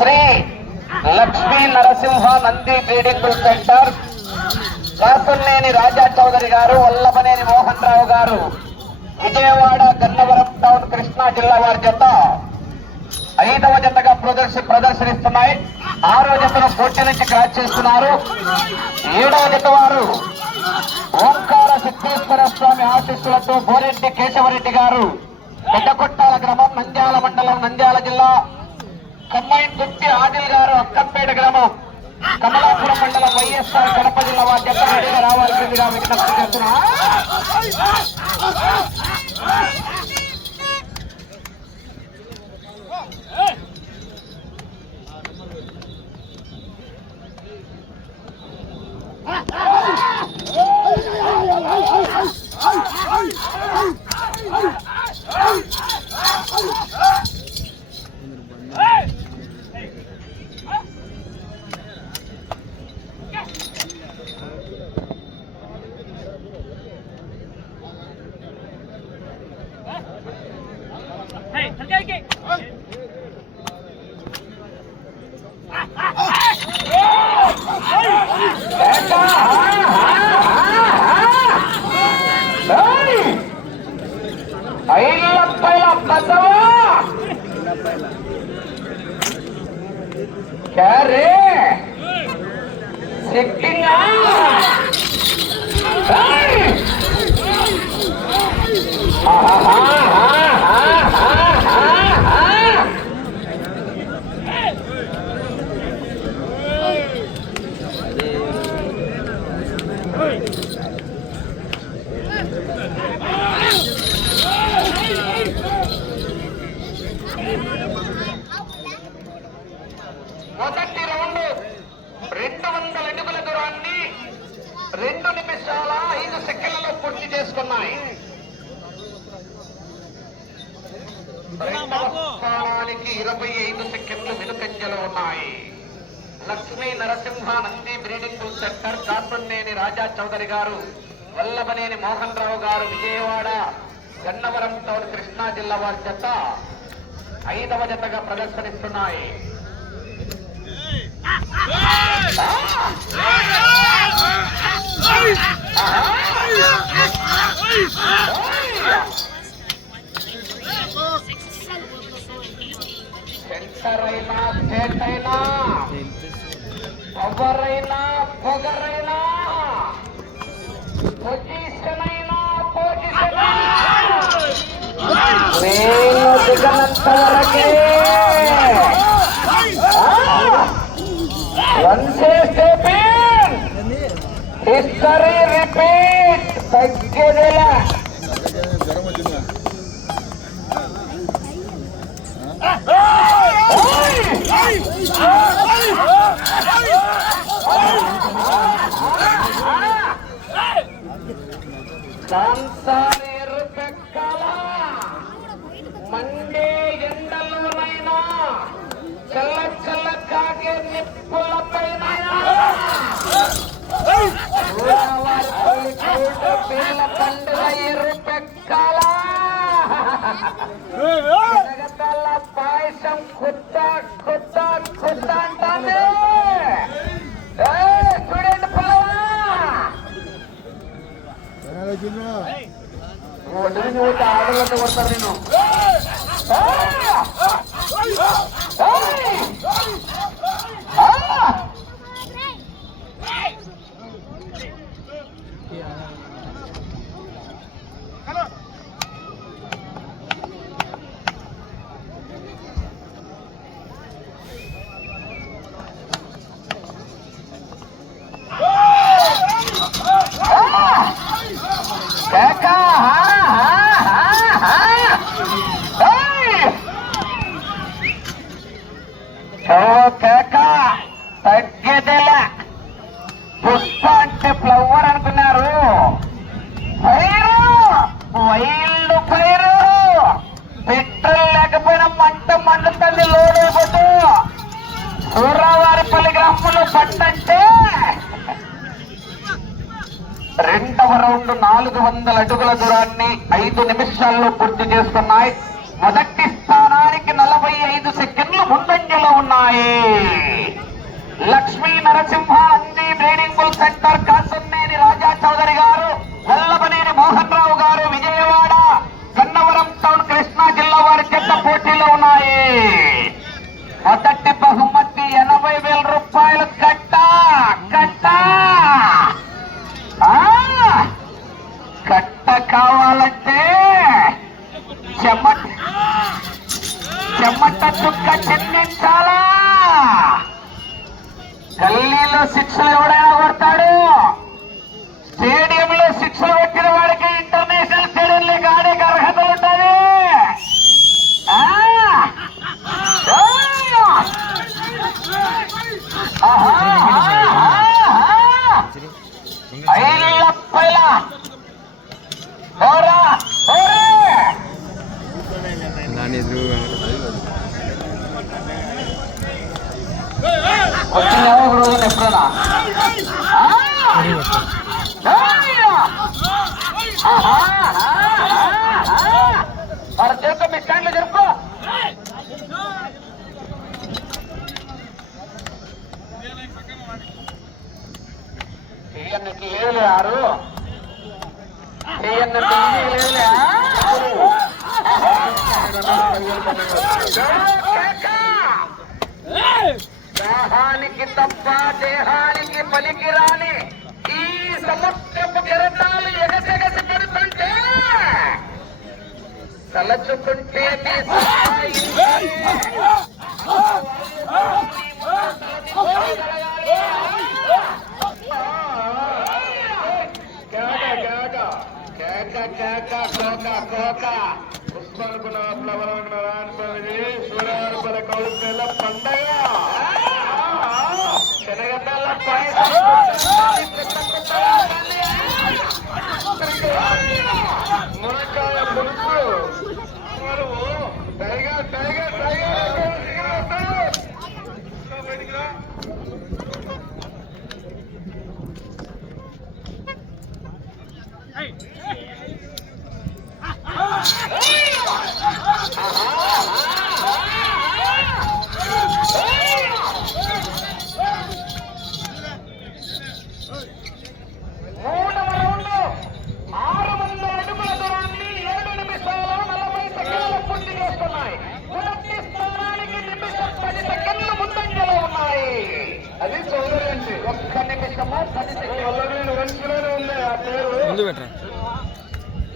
Shri Lakshmi Narasimha Nandi breeding centre కాసుల్నేని రాజా చౌదరి గారు, వల్లభనేని మోహన్ రావు గారు, Vijayawada Gannavaram town Krishna జిల్లా వారి జత 5వ జతగా ప్రదర్శనిస్తున్నాయి. 6వ జతను పోటీ నుంచి క్రాస్ చేస్తున్నారు. 7వ జత వారు ఓంకార సిద్ధేశ్వర స్వామి ఆశీస్సులతో బోరెడ్డి కేశవరెడ్డి గారు, పెద్దకొట్టాల గ్రామం, నంద్యాల మండలం, నంద్యాల జిల్లా. కమ్మాయిన్ గుర్తి ఆదిల్ గారు, అక్కంపేట గ్రామం, కమలాపురం మండలం, వైఎస్ఆర్ కడప జిల్లా వారి జత రెడీగా రావాల్సిందిగా విజ్ఞప్తి చేస్తున్నా. మొదటి రౌండ్ 200 అడుగుల దూరాన్ని 2 నిమిషాల 5 సెకండ్లలో పూర్తి చేసుకున్నాయి. రెండవ స్థానానికి 25 సెకండ్లు వెనుకంజలో ఉన్నాయి. లక్ష్మీ నరసింహ నంది బ్రీడింగ్ సెంటర్ కాసుల్నేని రాజా చౌదరి గారు, వల్లభనేని మోహన్ రావు గారు, విజయవాడ గన్నవరం టౌన్ కృష్ణా జిల్లా వారి జత 5వ జతగా ప్రదర్శనిస్తున్నాయి. సెంటర్ అయినా, స్టేట్ అయినా, పవర్ అయినా, పొగరైనా, పొజిషన్ అయినా, పొజిషన్ నేను దిగనంత వరకే హిస్టరీ రిపీట్. తగ్గేదేలా సంసారేరు పెక్కల మండే ఎండలోనైనా, చల్ల చల్ల కాగే నిప్పులపైన పిల్ల పండుగ ఎర్రు పెక్కల జగతల్ల పాయసం కుత్త కుత్త కుత్త అంటానే. చూడండి ఒడ్డుని పోతే ఆడలంతా కొడతారు నేను. తగ్గేదేలా. పుష్ప అంటే ఫ్లవర్ అనుకున్నారు. పైరు వైల్డ్ పైరు, పెట్రోల్ లేకపోయినా మంట మండుతుంది. లోడైపోతూ సూరావారిపల్లి గ్రామంలో పట్టంటే 2వ రౌండ్ 400 అడుగుల దూరాన్ని 5 నిమిషాల్లో పూర్తి చేసుకున్నాయి. మొదటి స్థానానికి 45 సెకండ్లు ముందంజలో ఉన్నాయి. Lakshmi Narasimha Nandi breeding bull centre Kasuneni Raja Chowdary garu, Vallabhaneni Mohan Rao గారు, విజయవాడ గన్నవరం టౌన్ కృష్ణా జిల్లా వారి చెత్త పోటీలో ఉన్నాయి. మొదటి బహుమతి 80,000 రూపాయలు. కట్ట కట్ట కావాలంటే చెమట చుక్క చెందించాలా? గల్లీలో శిక్షలు ఎవడైనా కొడతాడు, స్టేడియంలో శిక్షలు కొట్టిన వాడికి ఇంటర్నేషనల్ స్టేడియంలోకి ఆడేకి అర్హత ఉంటుంది. 5,000 వచ్చిందా రోజున ఎప్పుడైనా? మరి జరుపు, మీ స్టాండ్లో జరుపు. చెయ్యన్నకి లేదులే ఆరు, చెయ్యన్నకి లేదులే. దాహానికి తప్ప దేహానికి పనికిరాని ఈ సముద్రపు కెరటాలు ఎగసెగసి పడుతుంటే తలచుకుంటే సూర్యవరపల కౌలుల పండగ శనగల మునక్కాయ పులుసు టైగర్ టైగర్ టైగర్ బయటికి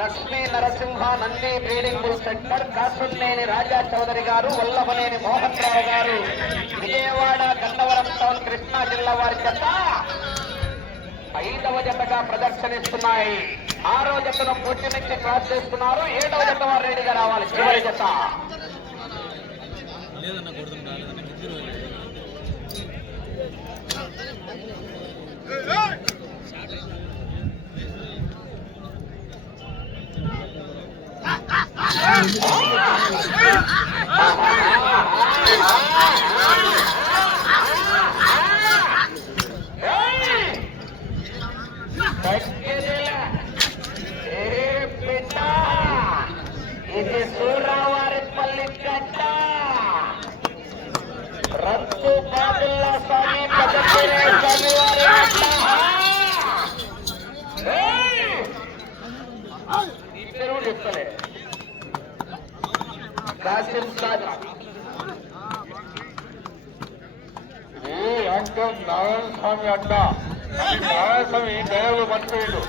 Lakshmi Narasimha Nandi breeding bull centre Kasuneni Raja Chowdary garu, Vallabhaneni Mohan Rao గారు, విజయవాడ గన్నవరం టౌన్ కృష్ణా జిల్లా వారి జత 5వ జతగా ప్రదర్శనిస్తున్నాయి. 6వ జతను పోటీ నుంచి క్రాస్ చేస్తున్నారు. 7వ జత వారు రెడీగా రావాలి. చివరి జత ఇది సూరావారిపల్లి కట్ట రత్తు బాబుల్లా స్వామి పదకొండు చెప్తలే కాసిం సాదా నారాయణ స్వామి అడ్డ నారాయణ స్వామి డైలాగులు పట్టుకోండు.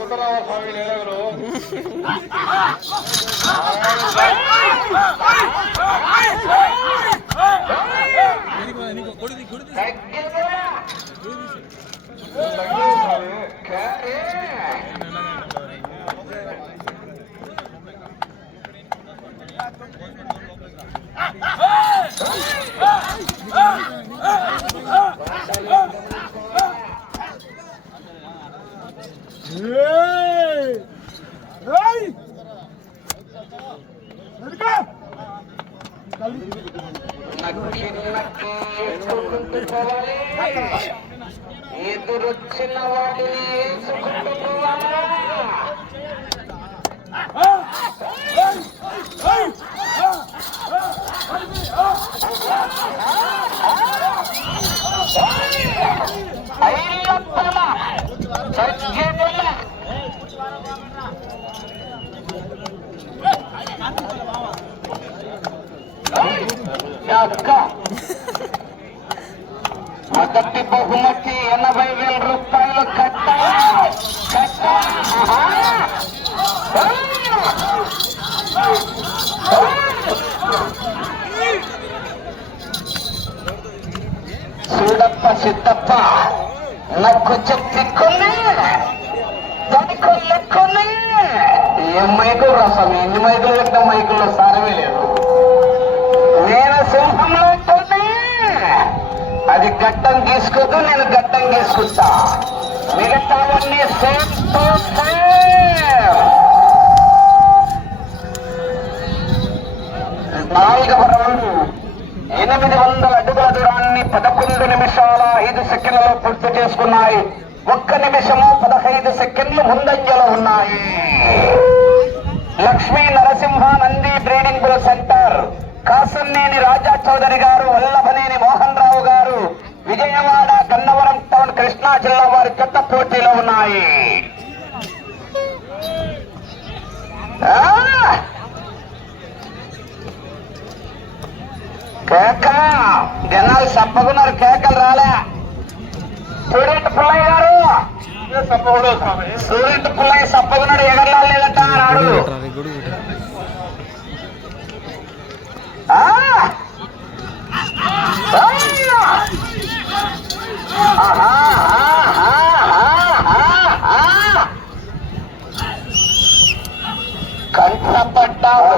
కుతరావ స్వామి డైలాగులు ఎదురొచ్చిన వాడిని వేసుకుంటూ పోవాలా? బహుమతి 80,000 రూపాయలు కట్ట కట్ట. చూడప్ప సిద్ధప్ప నాకు చెప్పికొని దానికి లెక్కొని ఏం మైకులు రాసాము, ఎన్ని మైకులు పెట్టిన మైకుల్లో సారమే లేదు. నేను సింహంలో అది గట్టం తీసుకోదు, నేను గట్టం తీసుకుంటా. మిగతావన్నీ సేమ్ టు సేమ్. నాలుగవ రౌండ్ 800 అడుగుల దూరాన్ని 11 నిమిషాల 5 సెకండ్లలో పూర్తి చేసుకున్నాయి. 1 నిమిషము 15 సెకండ్లు ముందంజలో ఉన్నాయి. Lakshmi Narasimha Nandi breeding bull centre, Kasanneni Raja Chowdary garu, Vallabhaneni Mohan Rao గారు, విజయవాడ గన్నవరం టౌన్ కృష్ణా జిల్లా వారి జత పోటీలో ఉన్నాయి. కేక జనాలు సప్పకున్నారు, కేకలు రాలే. సూర్యుడు పుల్లయ్య గారు, సూర్యుడు పుల్లయ్య సప్పకున్నాడు, ఎగరలా లేదంట రాడు. కంటపడ్డావు,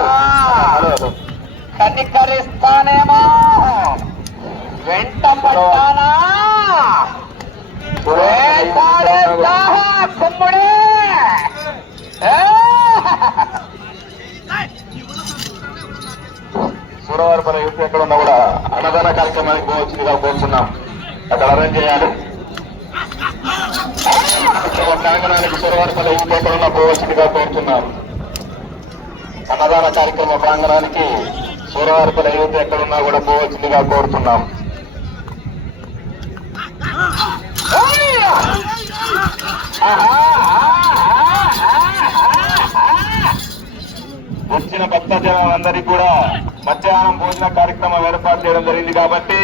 కనికరిస్తానేమో, వెంట పడ్డానా కుమ్ముడే. సూరవారిపల్లి యూపీ ఎక్కడ ఉన్నా కూడా అన్నదాన కార్యక్రమానికి పోవచ్చుగా కోరుతున్నాం. అక్కడ అరేంజ్ చేయాలి. ప్రాంగణానికి సూరవారిపల్లి యూపీ ఎక్కడ ఉన్నా పోవచ్చుగా కోరుతున్నాం. అన్నదాన కార్యక్రమ ప్రాంగణానికి సూరవారిపల్లి యూపీ ఎక్కడున్నా కూడా పోవచ్చుగా కోరుతున్నాం. వచ్చిన భక్త జనాలందరికీ కూడా మధ్యాహ్నం భోజన కార్యక్రమం ఏర్పాటు చేయడం జరిగింది కాబట్టి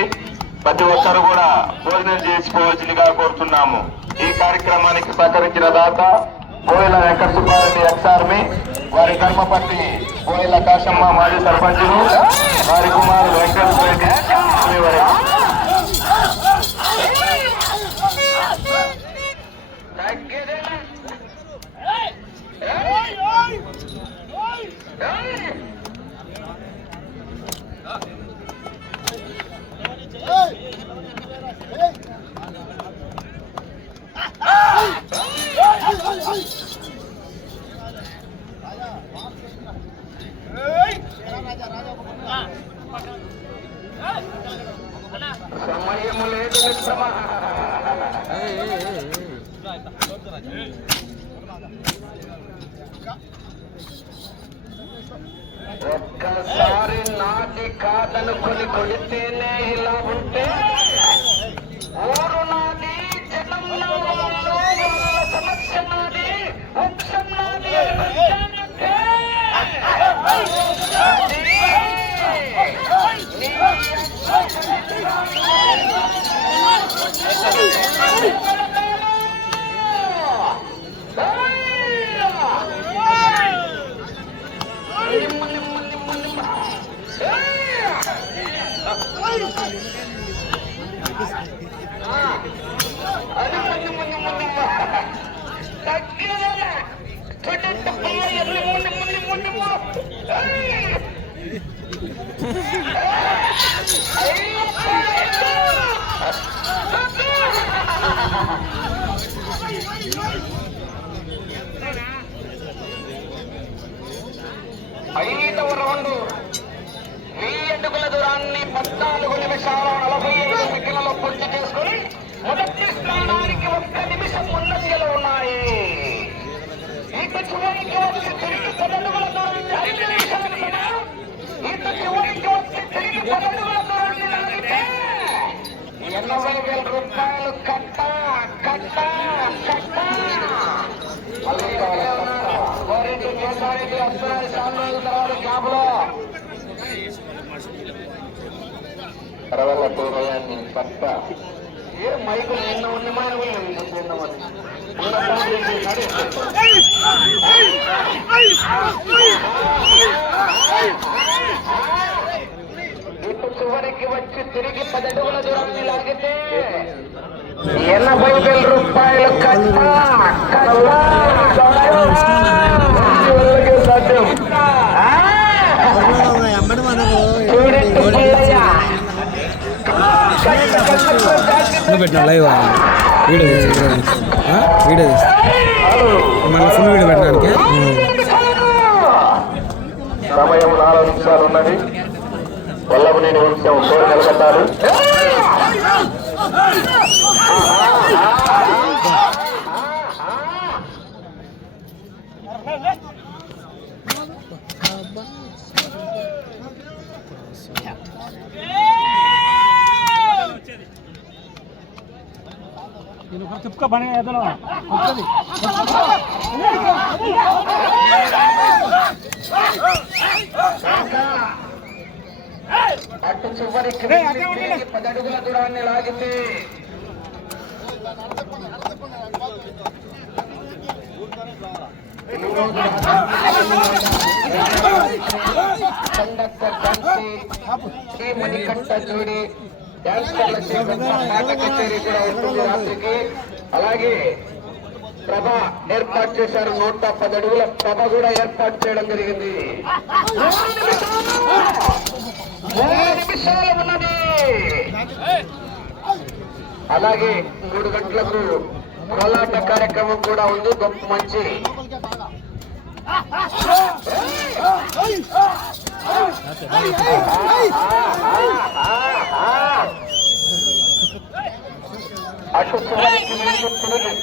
ప్రతి ఒక్కరు కూడా భోజనం చేసుకోవాల్సిందిగా కోరుతున్నాము. ఈ కార్యక్రమానికి సహకరించిన దాత బోయిల వెంకట సుబ్బారెడ్డి ఎక్స్ఆర్మీ, వారి కర్మపట్టి బోయిల కాశమ్మ మాజీ సర్పంచులు, వారి కుమారుడు వెంకటరెడ్డి. సమయము లేదు మిత్రమా, ఒక్కసారి నాటి కాదనుకొని కొడితేనే ఇలా ఉంటే ఊరు నాది, జనం సమస్య నాది, వంశం నాది. ఐదవ రౌండ్ 1000 అడుగుల దూరాన్ని 14 నిమిషాల 45 సెకండ్లలో పూర్తి చేసుకుని మొదటి స్థానానికి 1 నిమిషం ముందంజలో ఉన్నాయి. ఇటు చివరికి వచ్చి తిరిగి 10 అడుగుల దూరాన్ని 5 నిమిషాలు కదా, ఇటు చివరికి వచ్చి తిరిగి 10 అడుగుల దూరాన్ని లాగితే 80,000 రూపాయలు కట్ట కట్ట కట్ట. పరవల్ల పూర్వయాన్ని పట్ట ఏ మైకులు నిన్న ఉన్న ఇటు చివరికి వచ్చి తిరిగి 10 అడుగుల దూరాన్ని లాగితే 80,000 రూపాయలు కట్ట సాధ్యం. నువ్వు పెట్టినా లైవ్ వీడియో తీసి వీడియో తీసి మళ్ళీ ఫుల్ వీడియో పెట్టడానికి సమయం 4 నిమిషాలు ఉన్నది. వల్లభనేని వంశం కోరి నిలబెట్టాలి. తుప్కా బనే ఎదలో అటు చివరికి 10 అడుగుల దూరాన్ని లాగితే మణికట్ట జోడి డ్యాన్స్ పాట కచేరీ కూడా ఉంటుంది రాత్రికి. అలాగే ప్రభ ఏర్పాటు చేశారు. 110 అడుగుల ప్రభ కూడా ఏర్పాటు చేయడం జరిగింది. 3 నిమిషాలు ఉన్నది. అలాగే 3 గంటలకు కోలాట కార్యక్రమం కూడా ఉంది. గొప్ప మంచి అటు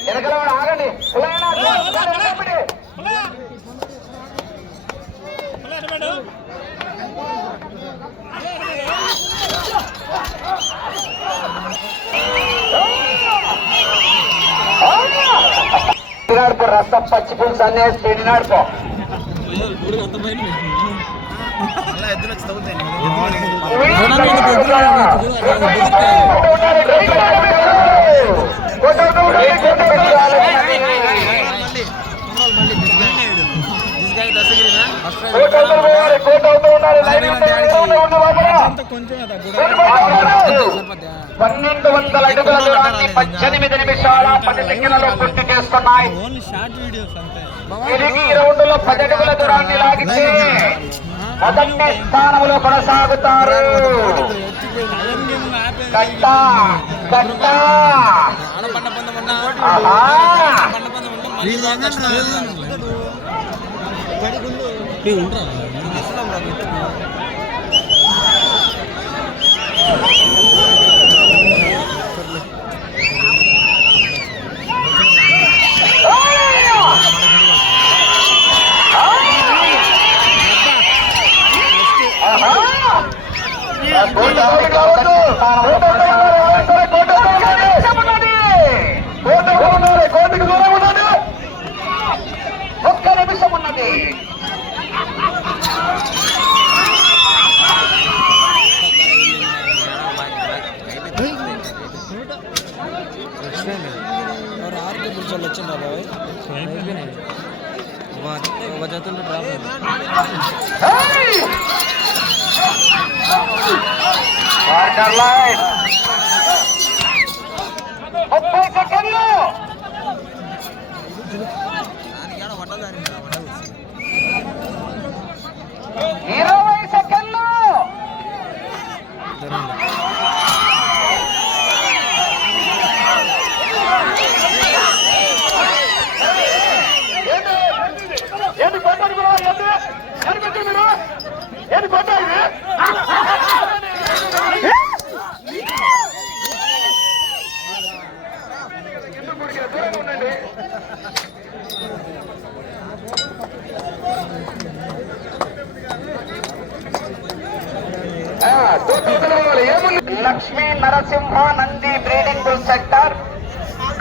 వెనకల ఆగండి. నడుపు రసం పచ్చి పులుసు అనేది తిని నడుపు. కొంచెం 1200 అడుగుల దూరాన్ని 18 నిమిషాల 10 సెకండ్లలో పూర్తి చేస్తున్నాయి. తిరిగి ఈ రౌండ్లో 10 అడుగుల దూరాన్ని లాగితే మొదటి స్థానంలో కొనసాగుతారు. కట్ట కట్ట ఒక్క నిమిషం ఉన్నది. వచ్చిందా బాబాయ్ జతలు డ్రాప్ 30 సెకండ్లు. 20 సెకండ్లు. ఏంటి కొట్టాడు మీరు? ఏంటి కొట్టాడు? దూరంగా ఉండండి. Lakshmi Narasimha Nandi breeding bull sector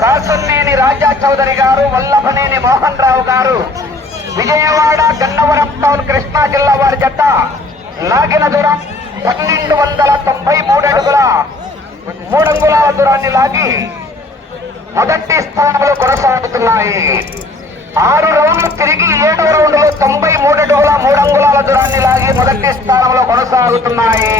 Kasuneni Raja Chowdary garu, Vallabhaneni Mohan Rao గారు, విజయవాడ గన్నవరం టౌన్ కృష్ణా జిల్లా వారి జత లాగిన దూరం 1293 అడుగుల 3 అంగుళాల దూరాన్ని లాగి మొదటి స్థానంలో కొనసాగుతున్నాయి. 6 రౌండ్లు తిరిగి 7వ రౌండ్ లో 93 అడుగుల 3 అంగుళాల దూరాన్ని లాగి మొదటి స్థానంలో కొనసాగుతున్నాయి.